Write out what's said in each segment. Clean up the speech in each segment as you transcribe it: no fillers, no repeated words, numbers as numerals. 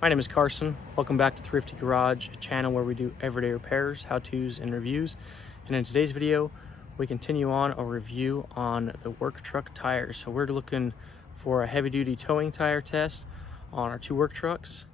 My name is Carson. Welcome back to Thrifty Garage, a channel where we do everyday repairs, how-tos, and reviews. And in today's video, we continue on a review on the work truck tires. So we're looking for a heavy-duty towing tire test on our two work trucks.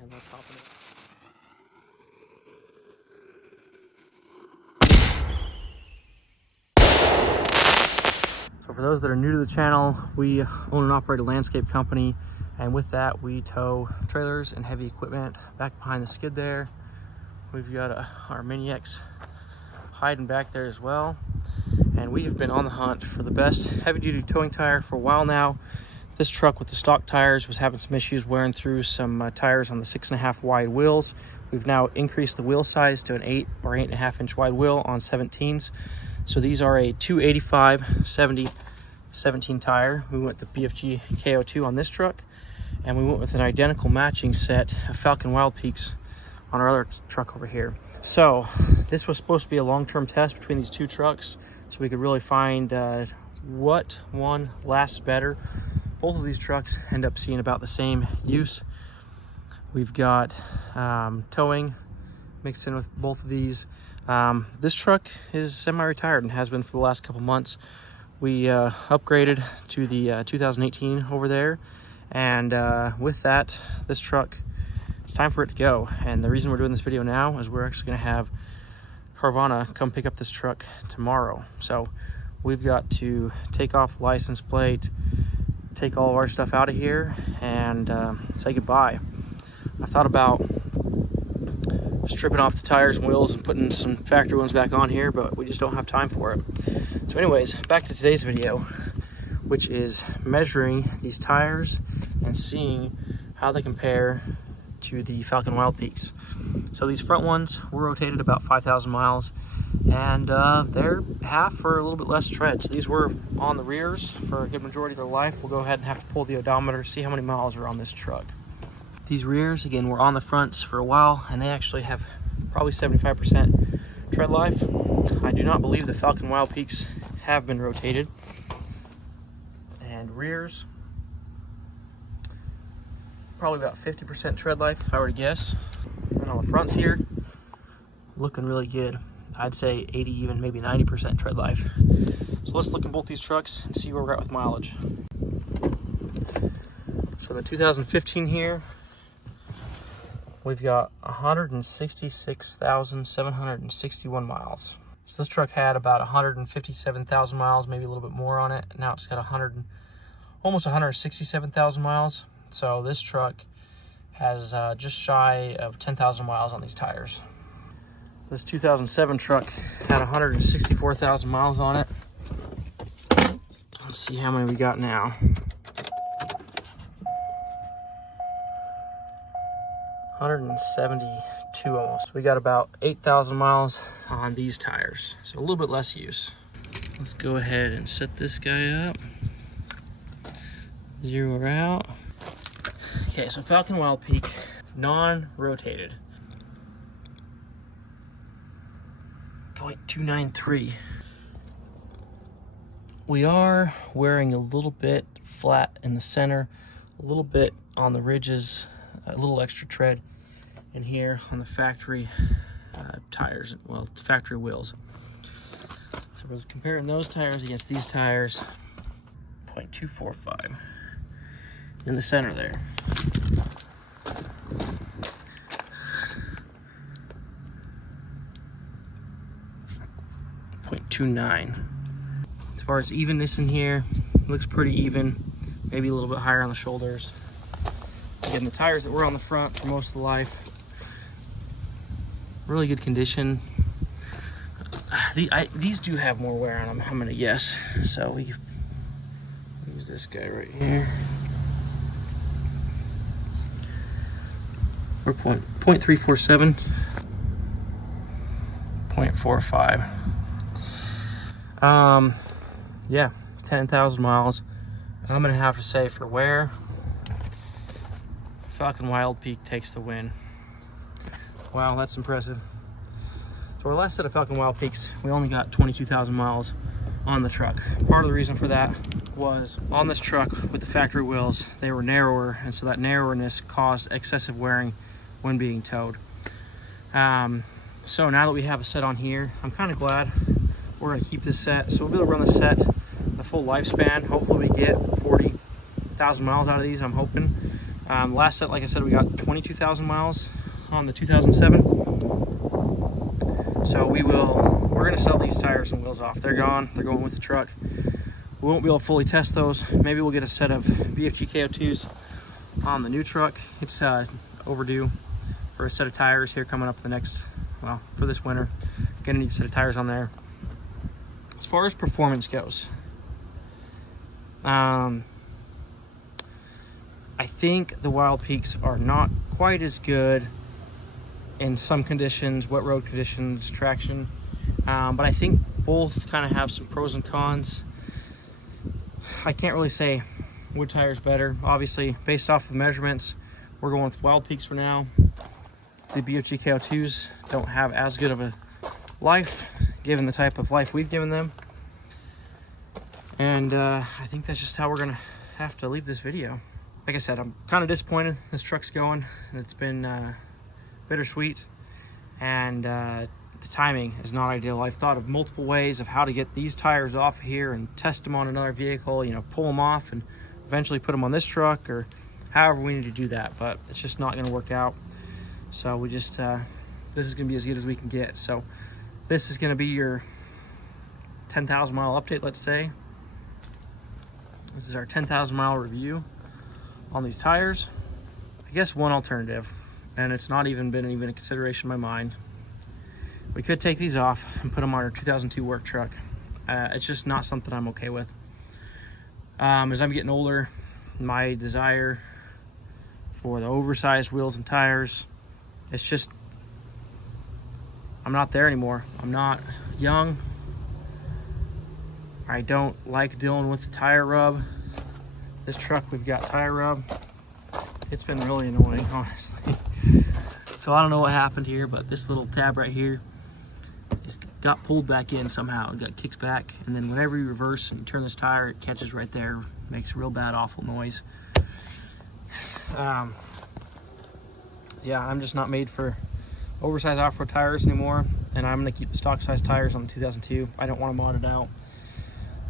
And let's hop in it. So for those that are new to the channel, we own and operate a landscape company, and with that we tow trailers and heavy equipment. Back behind the skid there, we've got our Mini X hiding back there as well. And we have been on the hunt for the best heavy-duty towing tire for a while now. This truck with the stock tires was having some issues wearing through some tires on the 6.5 wide wheels. We've now increased the wheel size to an 8 or 8.5 inch wide wheel on 17s. So these are a 285/70 17 tire. We went the BFG KO2 on this truck, and we went with an identical matching set of Falken Wildpeaks on our other truck over here. So this was supposed to be a long-term test between these two trucks, so we could really find what one lasts better. Both of these trucks end up seeing about the same use. We've got towing mixed in with both of these. This truck is semi-retired and has been for the last couple months. We upgraded to the 2018 over there, and with that, this truck, it's time for it to go. And the reason we're doing this video now is we're actually going to have Carvana come pick up this truck tomorrow. So we've got to take off the license plate, take all of our stuff out of here, and say goodbye. I thought about stripping off the tires and wheels and putting some factory ones back on here, but we just don't have time for it. So anyways, back to today's video, which is measuring these tires and seeing how they compare to the Falken Wildpeaks. So these front ones were rotated about 5,000 miles, and they're half or a little bit less tread. So these were on the rears for a good majority of their life. We'll go ahead and have to pull the odometer, see how many miles are on this truck. These rears, again, were on the fronts for a while, and they actually have probably 75% tread life. I do not believe the Falken Wildpeaks have been rotated. And rears, probably about 50% tread life, if I were to guess. And on the fronts here, looking really good. I'd say 80, even maybe 90% tread life. So let's look at both these trucks and see where we're at with mileage. So the 2015 here, we've got 166,761 miles. So this truck had about 157,000 miles, maybe a little bit more on it. Now it's got almost 167,000 miles. So this truck has just shy of 10,000 miles on these tires. This 2007 truck had 164,000 miles on it. Let's see how many we got now. 172 almost. We got about 8,000 miles on these tires, so a little bit less use. Let's go ahead and set this guy up. Zero her out. Okay, so Falken Wildpeak, non-rotated. 0.293. We are wearing a little bit flat in the center, a little bit on the ridges, a little extra tread in here on the factory tires, well, factory wheels. So we're comparing those tires against these tires. 0.245 in the center there. .29. As far as evenness in here, looks pretty even, maybe a little bit higher on the shoulders. Again, the tires that were on the front for most of the life, really good condition. These do have more wear on them, I'm gonna guess. So we use this guy right here. Or 0.347, 0.45. Yeah, 10,000 miles. I'm gonna have to say for wear, Falken Wildpeak takes the win. Wow, that's impressive. So our last set of Falken Wildpeaks, we only got 22,000 miles on the truck. Part of the reason for that was on this truck with the factory wheels, they were narrower, and so that narrowness caused excessive wearing when being towed. So now that we have a set on here, I'm kind of glad we're going to keep this set. So we'll be able to run the set the full lifespan. Hopefully we get 40,000 miles out of these, I'm hoping. Last set, like I said, we got 22,000 miles on the 2007. So we're going to sell these tires and wheels off. They're gone, they're going with the truck. We won't be able to fully test those. Maybe we'll get a set of BFG KO2s on the new truck. It's overdue for a set of tires here coming up the next, well, for this winter. Gonna need a set of tires on there. As far as performance goes, I think the Wildpeaks are not quite as good in some conditions, wet road conditions, traction, but I think both kind of have some pros and cons. I can't really say wood tires better. Obviously, based off of measurements, we're going with Wildpeaks for now. The BFG KO2s don't have as good of a life, given the type of life we've given them. And I think that's just how we're gonna have to leave this video. Like I said, I'm kind of disappointed this truck's going, and it's been bittersweet, and the timing is not ideal. I've thought of multiple ways of how to get these tires off here and test them on another vehicle, you know, pull them off and eventually put them on this truck, or however we need to do that, but it's just not going to work out. So we just this is going to be as good as we can get. So this is going to be your 10,000 mile update, let's say. This is our 10,000 mile review on these tires. I guess one alternative, and it's not even been a consideration in my mind, we could take these off and put them on our 2002 work truck. It's just not something I'm okay with. As I'm getting older, my desire for the oversized wheels and tires, it's just, I'm not there anymore. I'm not young. I don't like dealing with the tire rub. This truck, we've got tire rub. It's been really annoying, honestly. So I don't know what happened here, but this little tab right here got pulled back in somehow. It got kicked back, and then whenever you reverse and you turn this tire, it catches right there. Makes a real bad, awful noise. Yeah, I'm just not made for oversized off-road tires anymore, and I'm gonna keep the stock size tires on the 2002. I don't want to mod it out.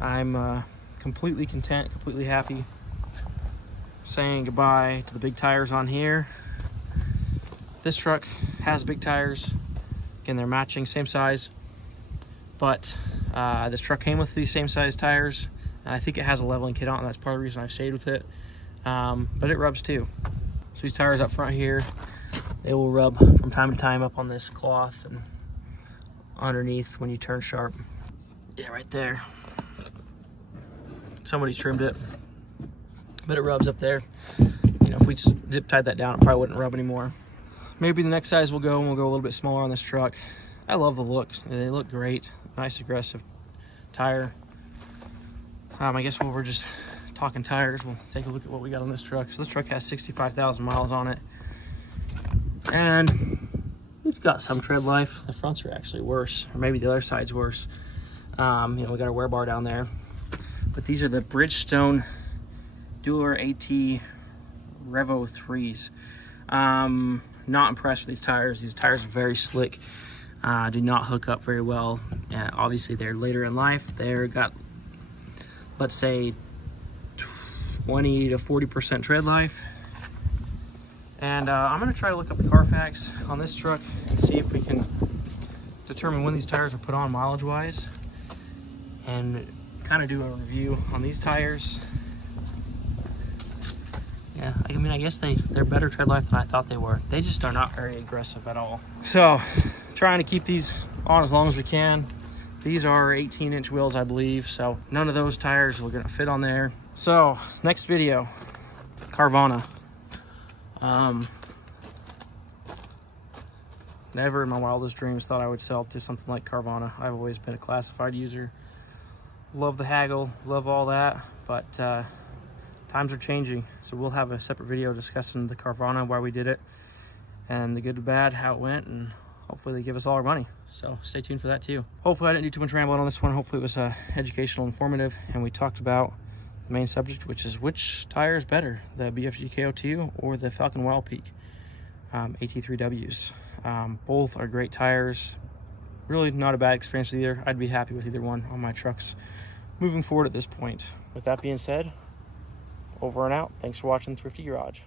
I'm completely content, completely happy, saying goodbye to the big tires on here. This truck has big tires. Again, they're matching, same size, but this truck came with these same size tires, and I think it has a leveling kit on it. That's part of the reason I've stayed with it, but it rubs too. So these tires up front here, they will rub from time to time up on this cloth and underneath when you turn sharp. Yeah, right there. Somebody's trimmed it, but it rubs up there. You know, if we zip tied that down, it probably wouldn't rub anymore. Maybe the next size we'll go, and we'll go a little bit smaller on this truck. I love the looks. They look great. Nice aggressive tire. I guess while we're just talking tires, we'll take a look at what we got on this truck. So this truck has 65,000 miles on it, and it's got some tread life. The fronts are actually worse, or maybe the other side's worse. You know, we got our wear bar down there, but these are the Bridgestone Dueler AT Revo 3s. Not impressed with these tires. These tires are very slick. Do not hook up very well. Obviously, they're later in life. They've got, let's say, 20 to 40% tread life. And I'm going to try to look up the Carfax on this truck and see if we can determine when these tires are put on mileage-wise, and kind of do a review on these tires. Yeah, I mean, I guess they're better tread life than I thought they were. They just are not very aggressive at all. So, trying to keep these on as long as we can. These are 18-inch wheels, I believe, so none of those tires are gonna fit on there. So, next video, Carvana. Never in my wildest dreams thought I would sell to something like Carvana. I've always been a classified user. Love the haggle, love all that, but times are changing, so we'll have a separate video discussing the Carvana, why we did it, and the good and bad, how it went, and hopefully they give us all our money. So stay tuned for that too. Hopefully I didn't do too much rambling on this one. Hopefully it was educational, informative, and we talked about the main subject, which is which tire is better, the BFG KO2 or the Falken Wildpeak AT3Ws. Both are great tires. Really not a bad experience with either. I'd be happy with either one on my trucks moving forward at this point. With that being said, over and out. Thanks for watching Thrifty Garage.